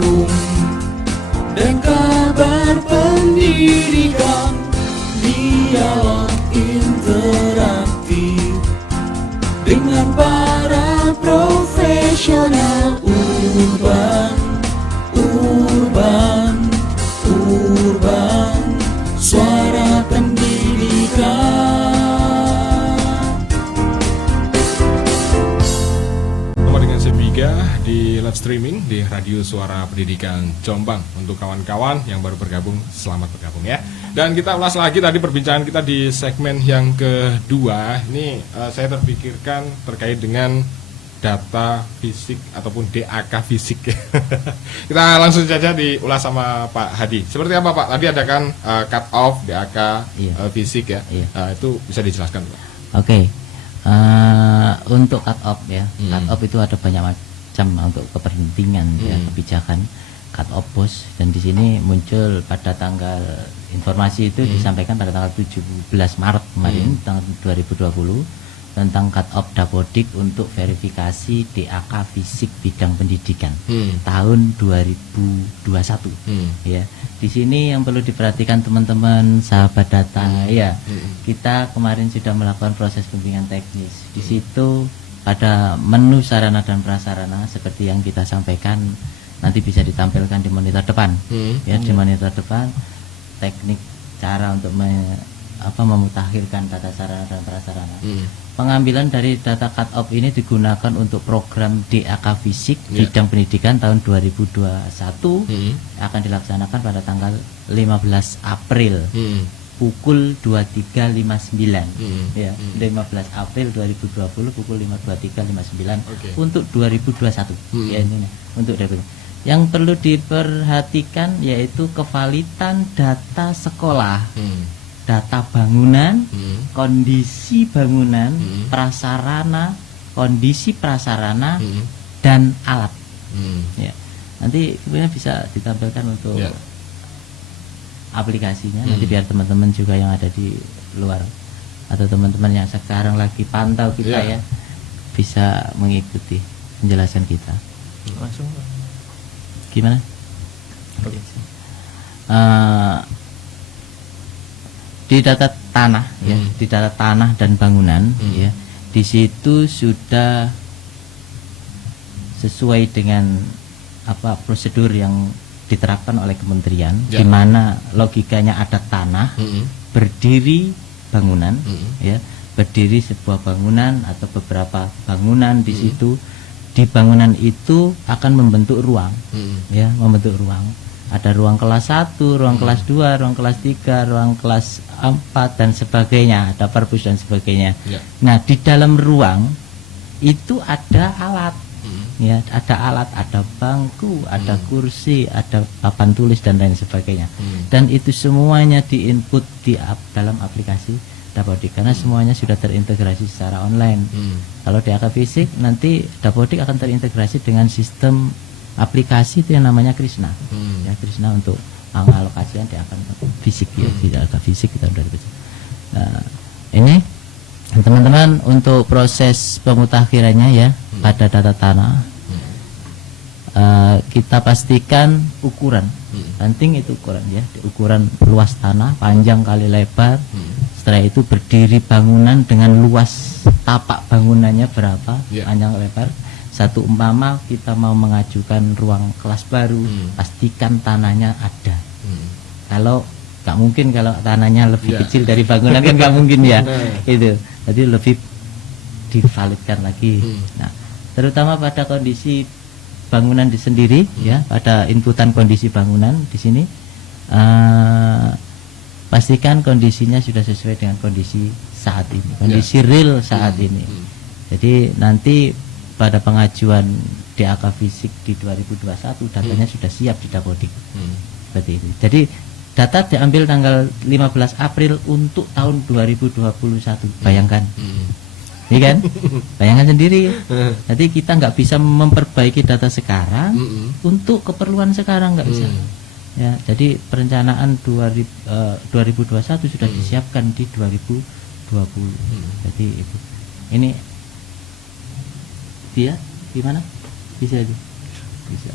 hukum dan kabar pendidikan, dialog interaktif dengan para profesional urban, suara pendidikan. Bersama dengan Sebiga di live streaming di Radio Suara Pendidikan Jombang. Untuk kawan-kawan yang baru bergabung, selamat bergabung ya. Dan kita ulas lagi tadi perbincangan kita di segmen yang kedua. Ini saya terpikirkan terkait dengan data fisik ataupun DAK fisik. Kita langsung saja diulas sama Pak Hadi. Seperti apa Pak? Tadi ada kan cut off DAK fisik ya. Itu bisa dijelaskan Pak? Oke. Untuk cut off ya. Cut off itu ada banyak macam untuk kepentingan ya, kebijakan cut off bos, dan di sini muncul pada tanggal informasi itu disampaikan pada tanggal 17 Maret kemarin tahun 2020 tentang cut off Dapodik untuk verifikasi DAK fisik bidang pendidikan tahun 2021 ya. Di sini yang perlu diperhatikan teman-teman sahabat data ya. Kita kemarin sudah melakukan proses pembimbingan teknis. Di situ ada menu sarana dan prasarana seperti yang kita sampaikan, nanti bisa ditampilkan di monitor depan ya, di monitor depan teknik cara untuk memutakhirkan data sarana dan prasarana. Pengambilan dari data cut off ini digunakan untuk program DAK fisik bidang pendidikan tahun 2021 akan dilaksanakan pada tanggal 15 April pukul 23.59 ya, 15 April 2020 pukul 23.59 untuk 2021 ya, ini untuk yang perlu diperhatikan yaitu kevalitan data sekolah, data bangunan, kondisi bangunan, prasarana, kondisi prasarana, dan alat. Ya. Nanti kemudian bisa ditampilkan untuk aplikasinya. Nanti biar teman-teman juga yang ada di luar atau teman-teman yang sekarang lagi pantau kita ya bisa mengikuti penjelasan kita. Langsung. Gimana? Di data tanah ya, di data tanah dan bangunan ya, di situ sudah sesuai dengan prosedur yang diterapkan oleh kementerian, di mana logikanya ada tanah, berdiri bangunan ya, berdiri sebuah bangunan atau beberapa bangunan di situ. Di bangunan itu akan membentuk ruang ya, membentuk ruang. Ada ruang kelas 1, ruang kelas 2, ruang kelas 3, ruang kelas 4 dan sebagainya, ada perpus dan sebagainya. Nah, di dalam ruang itu ada alat. Ya, ada alat, ada bangku, ada kursi, ada papan tulis dan lain sebagainya. Dan itu semuanya diinput di dalam aplikasi Dapodik karena semuanya sudah terintegrasi secara online. Kalau DAK fisik nanti Dapodik akan terintegrasi dengan sistem aplikasi itu yang namanya Krishna. Ya, Krishna untuk mengalokasikan DAK fisik ya, DAK fisik kita udah bisa. Nah, ini teman-teman untuk proses pemutakhirannya ya pada data tanah. Kita pastikan ukuran. Penting itu ukuran ya, ukuran luas tanah, panjang kali lebar. Setelah itu berdiri bangunan dengan luas tapak bangunannya berapa, panjang lebar. Satu umpama kita mau mengajukan ruang kelas baru, pastikan tanahnya ada. Kalau nggak mungkin, kalau tanahnya lebih kecil dari bangunan kan nggak mungkin ya. Itu, jadi lebih divalidkan lagi. Nah, terutama pada kondisi bangunan di sendiri ya, pada inputan kondisi bangunan di sini. Pastikan kondisinya sudah sesuai dengan kondisi saat ini, kondisi real saat ini. Jadi nanti pada pengajuan DAK fisik di 2021 datanya sudah siap di Dapodik. Seperti itu. Jadi data diambil tanggal 15 April untuk tahun 2021. Bayangkan. Iya kan? Bayangkan sendiri. Jadi kita nggak bisa memperbaiki data sekarang untuk keperluan sekarang, nggak bisa. Ya, jadi perencanaan 2021 sudah disiapkan di 2020. Jadi itu. Ini dia gimana? Bisa aja. Bisa.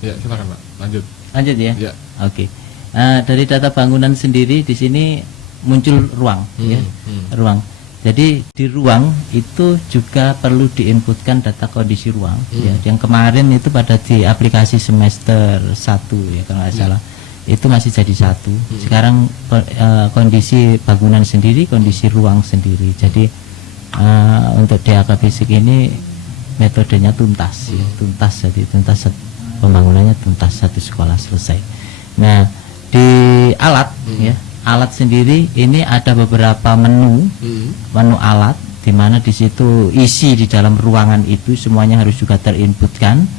Ya, silakan Pak, lanjut. Lanjut ya. Ya. Oke. Dari data bangunan sendiri di sini muncul ruang, ya, ruang. Jadi di ruang itu juga perlu diinputkan data kondisi ruang. Ya, yang kemarin itu pada di aplikasi semester 1 ya kalau nggak salah, itu masih jadi 1. Sekarang kondisi bangunan sendiri, kondisi ruang sendiri. Jadi untuk DAK fisik ini metodenya tuntas, ya, tuntas. Jadi tuntas pembangunannya tuntas, satu sekolah selesai. Nah di alat ya, alat sendiri ini ada beberapa menu alat, di mana di situ isi di dalam ruangan itu semuanya harus juga terinputkan,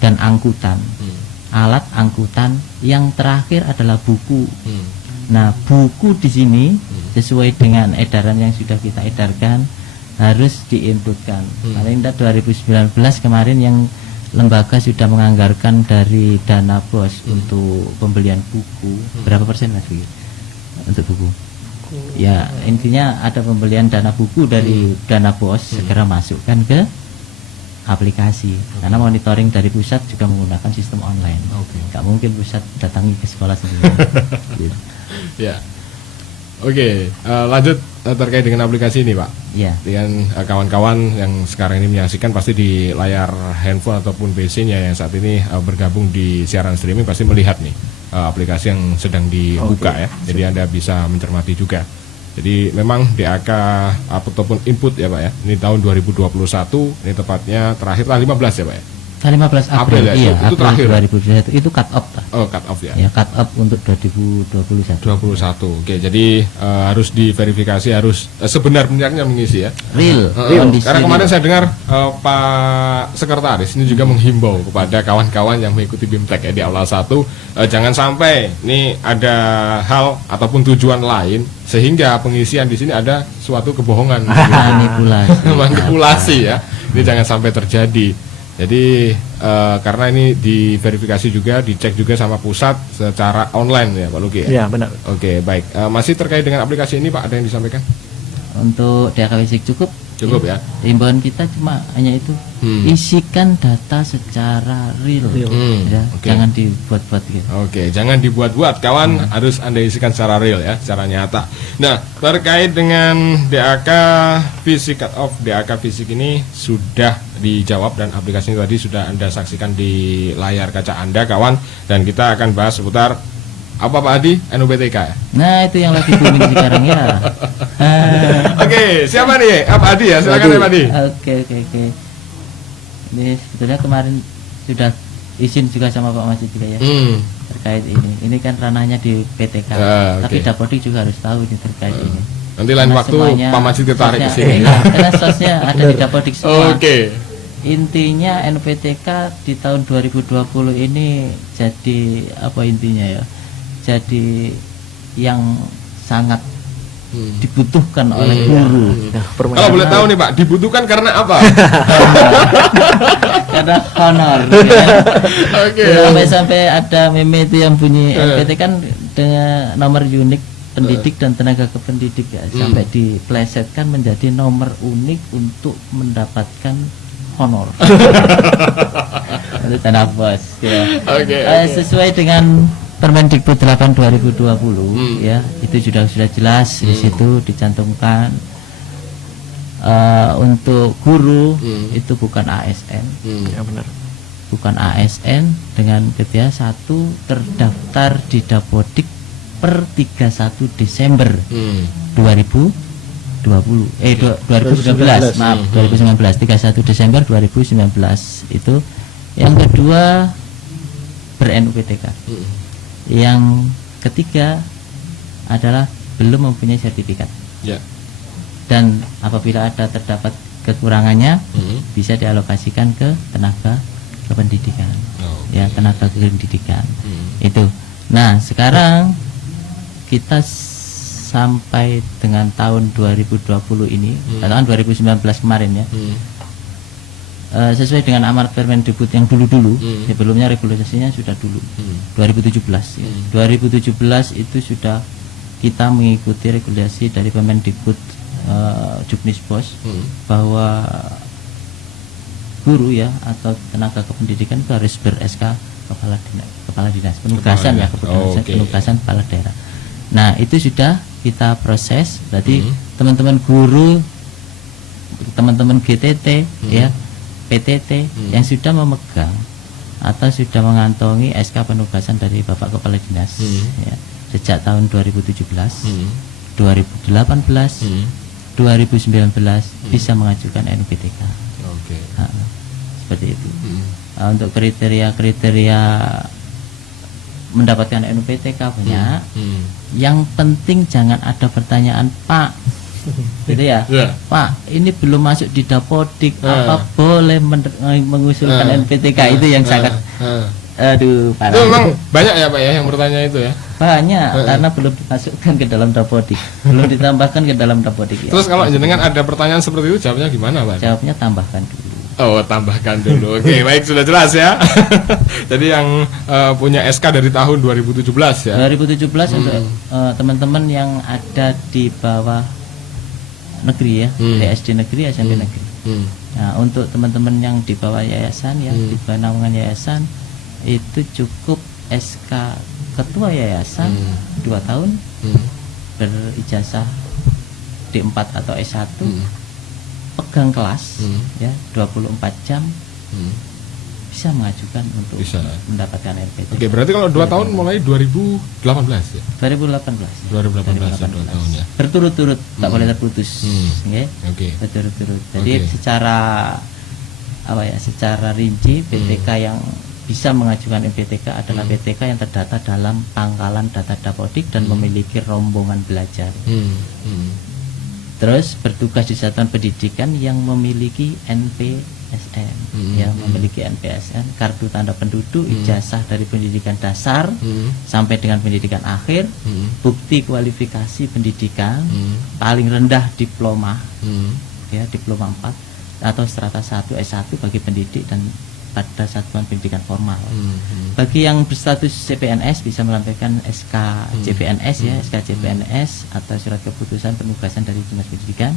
dan angkutan, alat angkutan. Yang terakhir adalah buku. Nah buku di sini sesuai dengan edaran yang sudah kita edarkan harus diinputkan. Paling tidak 2019 kemarin yang lembaga sudah menganggarkan dari dana BOS untuk pembelian buku. Berapa persen Mas Fikri untuk buku? Ya intinya ada pembelian dana buku dari dana BOS, segera masukkan ke aplikasi. Karena monitoring dari pusat juga menggunakan sistem online. Nggak mungkin pusat datangi ke sekolah sendiri. Gitu. Ya. Oke, lanjut terkait dengan aplikasi ini Pak. Ya. Dengan kawan-kawan yang sekarang ini menyaksikan pasti di layar handphone ataupun PC-nya yang saat ini bergabung di siaran streaming pasti melihat nih aplikasi yang sedang dibuka ya. Jadi Anda bisa mencermati juga. Jadi memang DAK ataupun input ya Pak ya. Ini tahun 2021, ini tepatnya terakhir tanggal 15 ya Pak ya. 15 April, ya, iya, itu April terakhir. 2021 itu cut off. Oh, cut off ya. Ya, cut off untuk 2021. 21. Oke, jadi harus diverifikasi, harus sebenar-benarnya mengisi ya. Real. Kondisi Karena kemarin real. saya dengar Pak Sekretaris ini juga menghimbau kepada kawan-kawan yang mengikuti BIMTEK ya di aula 1, jangan sampai ini ada hal ataupun tujuan lain sehingga pengisian di sini ada suatu kebohongan, manipulasi ya. Ini jangan sampai terjadi. Jadi karena ini diverifikasi juga, dicek juga sama pusat secara online ya Pak Luki ya? Iya benar. Oke baik, masih terkait dengan aplikasi ini Pak, ada yang disampaikan? Untuk DAK fisik cukup ya? Himbauan kita cuma hanya itu, isikan data secara real. Ya, jangan dibuat-buat gitu. Oke, jangan dibuat-buat kawan, harus Anda isikan secara real ya, secara nyata. Nah, terkait dengan DAK fisik cut off, DAK fisik ini sudah dijawab dan aplikasi ini tadi sudah Anda saksikan di layar kaca Anda kawan, dan kita akan bahas seputar apa Pak Adi? NUPTK ya? Nah itu yang lagi booming sekarang ya. Oke, siapa nih? Pak Adi ya, silakan ya Pak Adi. Oke. Ini sebetulnya kemarin sudah izin juga sama Pak Masih juga ya, terkait ini. Ini kan ranahnya di PTK, tapi Dapodik juga harus tahu ini terkait ini. Nanti lain waktu Pak Masih tertarik ke sini. Karena sosnya ada di Dapodik semua. Oke. Intinya NPTK di tahun 2020 ini jadi apa intinya ya? Jadi yang sangat dibutuhkan oleh guru. Kalau boleh tahu nih Pak, dibutuhkan karena apa? Karena honor. Oke. Sampai ada meme itu yang bunyi NPT kan dengan nomor unik pendidik dan tenaga kependidik ya, sampai diplesetkan menjadi nomor unik untuk mendapatkan honor. Itu tanda bos ya. Sesuai dengan Permendikbud 8 2020 ya, itu sudah jelas di situ dicantumkan untuk guru itu bukan ASN. Ya benar. Bukan ASN dengan kriteria 1 terdaftar di Dapodik per 31 Desember 2019. Maaf, 2019, 31 Desember 2019 itu. Yang kedua ber-NUPTK. Yang ketiga adalah belum mempunyai sertifikat. Dan apabila ada terdapat kekurangannya, bisa dialokasikan ke tenaga kependidikan. Ya, tenaga kependidikan. Itu. Nah, sekarang kita sampai dengan tahun 2020 ini, tahun 2019 kemarin ya. Sesuai dengan amanat Permendikbud yang dulu-dulu, sebelumnya regulasinya sudah dulu 2017 ya. 2017 itu sudah kita mengikuti regulasi dari Permendikbud Juknisbos bahwa guru ya atau tenaga kependidikan itu harus ber SK kepala dinas penugasan ya, penugasan kepala daerah. Nah, itu sudah kita proses. Berarti teman-teman guru, teman-teman GTT ya, PTT yang sudah memegang atau sudah mengantongi SK penugasan dari Bapak Kepala Dinas ya, sejak tahun 2017, 2018, 2019 bisa mengajukan NPTK. Seperti itu. Untuk kriteria mendapatkan NPTK banyak. Yang penting jangan ada pertanyaan, Pak, gitu ya. Pak, ini belum masuk di Dapodik, apa boleh mengusulkan NPTK? Itu yang sangat aduh parah. Itu memang banyak ya Pak ya yang bertanya itu ya. Banyak karena belum dimasukkan ke dalam Dapodik, belum ditambahkan ke dalam Dapodik ya. Terus kalau jenengan ada pertanyaan seperti itu jawabnya gimana Pak? Jawabnya tambahkan dulu. Oh, tambahkan dulu. Oke, baik, sudah jelas ya. Jadi yang punya SK dari tahun 2017 ya. 2017 untuk teman-teman yang ada di bawah negeri ya, di SD negeri, SMP negeri. Nah, untuk teman-teman yang di bawah yayasan ya, di bawah naungan yayasan, itu cukup SK ketua yayasan 2 tahun, berijazah D4 atau S1, pegang kelas ya 24 jam, bisa mengajukan untuk mendapatkan NPTK. Oke, berarti kalau 2 tahun mulai 2018 ya? 2018 ya, 2 tahun ya. Berturut-turut, tak boleh terputus. Oke. Berturut-turut. Jadi secara apa ya? Secara rinci PTK yang bisa mengajukan NPTK adalah PTK yang terdata dalam pangkalan data Dapodik dan memiliki rombongan belajar. Terus bertugas di satuan pendidikan yang memiliki NPSN, yang memiliki NPSN, kartu tanda penduduk, ijazah dari pendidikan dasar sampai dengan pendidikan akhir, bukti kualifikasi pendidikan, paling rendah diploma, ya diploma 4 atau strata 1 S1 bagi pendidik dan pada satuan pendidikan formal. Bagi yang berstatus CPNS bisa melampirkan SK CPNS ya, SK CPNS atau surat keputusan penugasan dari Dinas Pendidikan,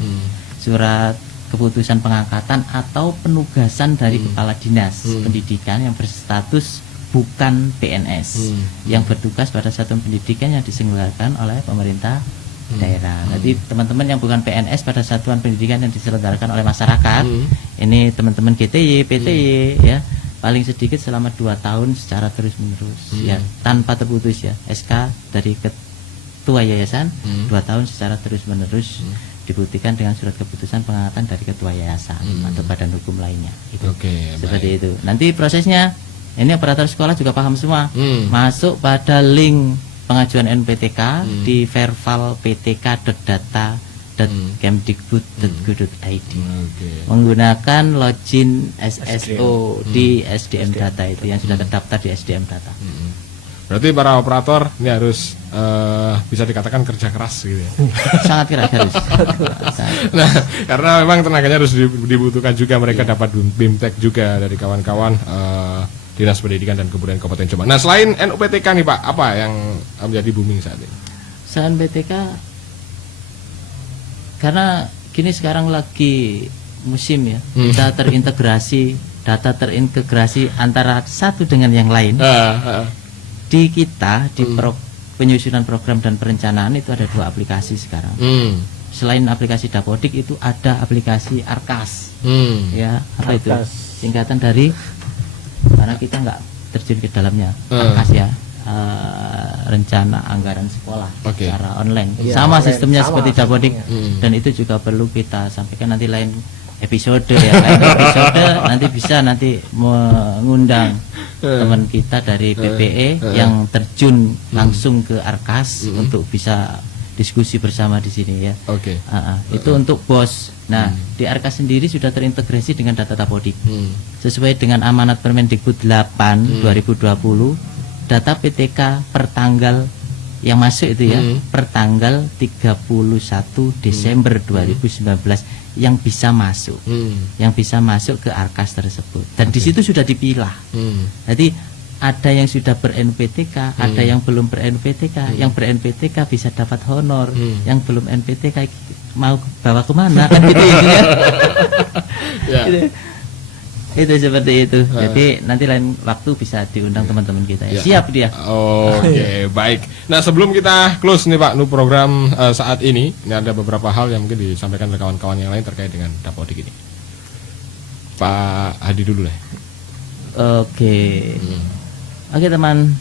surat keputusan pengangkatan atau penugasan dari Kepala Dinas Pendidikan yang berstatus bukan PNS, yang bertugas pada satuan pendidikan yang diselenggarakan oleh pemerintah daerah. Jadi teman-teman yang bukan PNS pada satuan pendidikan yang diselenggarakan oleh masyarakat, ini teman-teman GTY, PTY ya, paling sedikit selama 2 tahun secara terus-menerus ya, tanpa terputus ya. SK dari ketua yayasan 2 tahun secara terus-menerus dibuktikan dengan surat keputusan pengangkatan dari ketua yayasan atau badan hukum lainnya. Itu. Seperti itu. Nanti prosesnya ini operator sekolah juga paham semua. Masuk pada link pengajuan NPTK di vervalptk.data.kemdikbud.go.id menggunakan login SSO di SDM Data itu yang sudah terdaftar di SDM Data. Berarti para operator ini harus bisa dikatakan kerja keras gitu ya. Sangat keras. Nah, karena memang tenaganya harus dibutuhkan juga, mereka dapat BIMTEK juga dari kawan-kawan Dinas Pendidikan dan Kebudayaan Kabupaten Jombang. Nah, selain NUPTK nih Pak, apa yang menjadi booming saat ini? Selain PTK, karena kini sekarang lagi musim ya, kita terintegrasi, data terintegrasi antara satu dengan yang lain. Di kita, di penyusunan program dan perencanaan itu ada 2 aplikasi sekarang. Selain aplikasi Dapodik itu ada aplikasi Arkas. Ya, apa itu? Singkatan dari, karena kita nggak terjun ke dalamnya, Arkas ya, rencana anggaran sekolah secara online, sama online, sistemnya sama seperti Dapodik, dan itu juga perlu kita sampaikan nanti lain episode ya, nanti bisa mengundang teman kita dari PPE yang terjun langsung ke Arkas untuk bisa diskusi bersama di sini ya. Itu untuk BOS. Nah, di Arkas sendiri sudah terintegrasi dengan data Dapodik. Sesuai dengan amanat Permendikbud 8 2020, data PTK per tanggal yang masuk itu ya, per tanggal 31 Desember 2019 yang bisa masuk. Yang bisa masuk ke Arkas tersebut. Dan di situ sudah dipilah. Jadi ada yang sudah ber-NPTK, ada yang belum ber-NPTK. Yang ber-NPTK bisa dapat honor, yang belum NPTK mau bawa kemana kan gitu ya. Itu seperti itu. Jadi nanti lain waktu bisa diundang teman-teman kita ya. Ya. Siap dia. Oke, baik. Nah, sebelum kita close nih Pak, program saat ini ada beberapa hal yang mungkin disampaikan oleh kawan-kawan yang lain terkait dengan Dapodik ini. Pak Hadi dulu deh. Oke. Oke teman,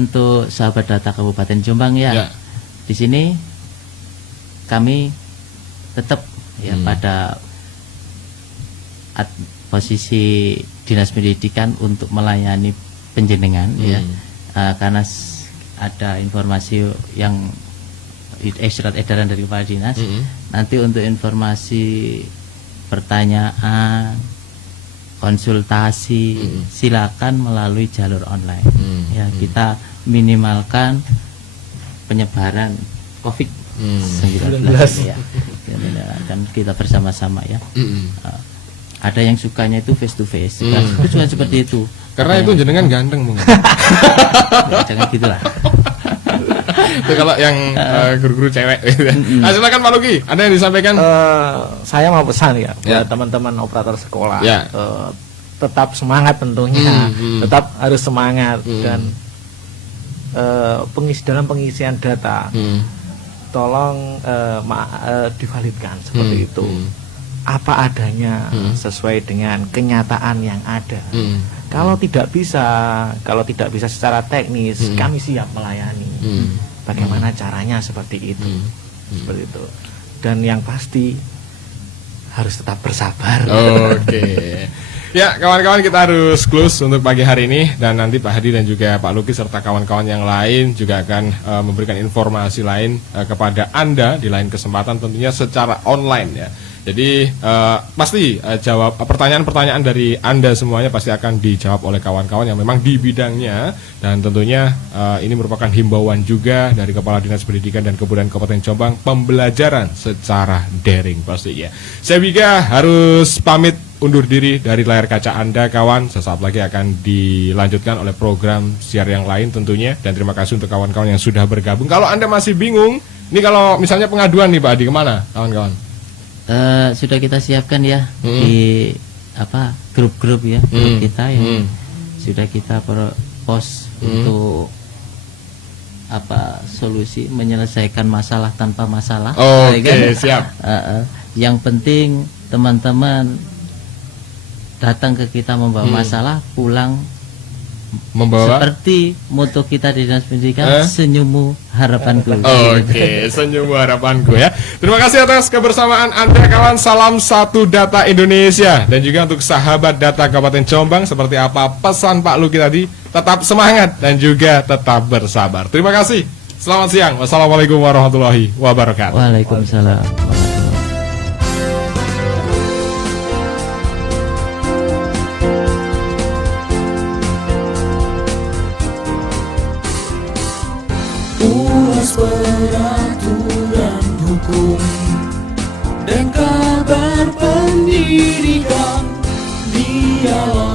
untuk sahabat data Kabupaten Jombang ya. Ya. Di sini kami tetap ya pada posisi Dinas Pendidikan untuk melayani penjenengan ya. Karena ada informasi yang surat edaran dari Kepala Dinas. Nanti untuk informasi pertanyaan, konsultasi, silakan melalui jalur online. Ya, kita minimalkan penyebaran COVID-19 ya. Kan kita bersama-sama ya. Ada yang sukanya itu face to face, itu juga seperti itu. Karena itu jenengan ganteng mungkin. Ya, jangan gitulah. Itu kalau yang guru-guru cewek. Nah, silakan Pak Luki, ada yang disampaikan? Saya mau pesan ya buat teman-teman operator sekolah. Ya. Tetap semangat tentunya, tetap harus semangat dan dalam pengisian data, tolong divalidkan seperti itu. Apa adanya sesuai dengan kenyataan yang ada. Kalau tidak bisa secara teknis, kami siap melayani. Bagaimana caranya seperti itu, seperti itu. Dan yang pasti harus tetap bersabar. Oke. Ya, kawan-kawan, kita harus close untuk pagi hari ini, dan nanti Pak Hadi dan juga Pak Luki serta kawan-kawan yang lain juga akan memberikan informasi lain kepada Anda di lain kesempatan, tentunya secara online ya. Jadi pasti jawab pertanyaan-pertanyaan dari Anda semuanya pasti akan dijawab oleh kawan-kawan yang memang di bidangnya, dan tentunya ini merupakan himbauan juga dari Kepala Dinas Pendidikan dan Kebudayaan Kabupaten Jombang, pembelajaran secara daring pastinya. Saya Biga harus pamit undur diri dari layar kaca Anda kawan. Sesaat lagi akan dilanjutkan oleh program siar yang lain tentunya, dan terima kasih untuk kawan-kawan yang sudah bergabung. Kalau Anda masih bingung, ini kalau misalnya pengaduan nih Pak Adi, kemana kawan-kawan? Sudah kita siapkan ya di grup-grup ya, grup kita yang sudah kita post untuk solusi menyelesaikan masalah tanpa masalah. Oke, siap. Yang penting teman-teman datang ke kita membawa masalah, pulang membawa seperti moto kita di Dinas Pendidikan, senyummu harapanku. Oke, senyummu harapanku ya. Terima kasih atas kebersamaan Anda kawan. Salam satu data Indonesia. Dan juga untuk sahabat data Kabupaten Jombang, seperti apa pesan Pak Luki tadi, tetap semangat dan juga tetap bersabar. Terima kasih. Selamat siang. Wassalamualaikum warahmatullahi wabarakatuh. Waalaikumsalam. Ulas peraturan hukum dan kabar pendidikan, dialog